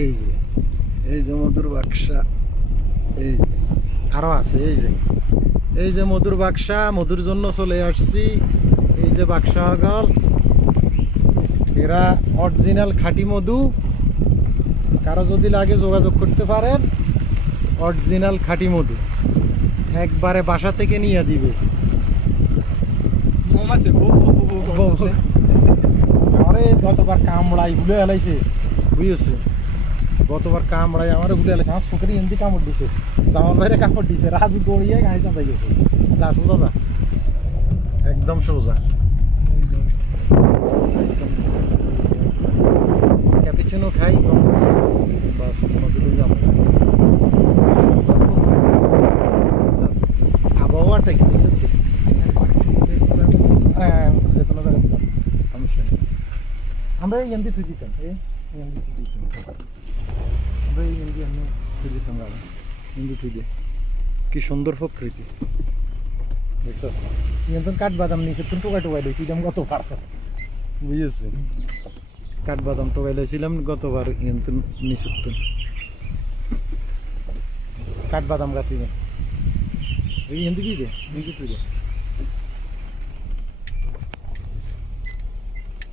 এই যে মধুর বাক্সা, এই যে আরো আছে, এই যে মধুর বাক্সা, মধুর জন্য চলে আসছি। এই যে বাক্সা গল, এরা অরিজিনাল খাঁটি মধু। কারো যদি লাগে যোগাযোগ করতে পারেন, অরিজিনাল খাঁটি মধু একবারে বাসা থেকে নিয়ে দিবে। আরে গতবার কামড়াই ভুলে এলাইছে, বুঝেছে? গতবার কামড়াই আমার ভুলে এলাইছে, আমার চোখের হিন্দি কামড় দিছে, জামাল ভাইরে কামড় দিছে। রাজু দৌড়িয়ে গাড়ি চাঁদাই গেছে। যা সোজা যা, একদম সোজা। ক্যাপিচিনো খাই, বাস মধুরে যাবো। আবহাওয়াটা কি দেখছেন? হ্যাঁ, যে কোনো জায়গায় দিলাম, সমস্যা নেই। আমরা এই এমনি থুই দিতাম, আমরা এই এমনি থুই দিতাম, এমনি থুই দিয়ে। কি সুন্দর প্রকৃতি দেখছ? এখন কাঠবাদাম নিচে তুমি টোকাই টোকাই লইছিলাম গতবার, বুঝেছি? কাঠবাদাম টোকাই লইছিলাম গতবার, এখন নিচে কাঠবাদাম গাছ এখান কি দে, নিচে তুই দে।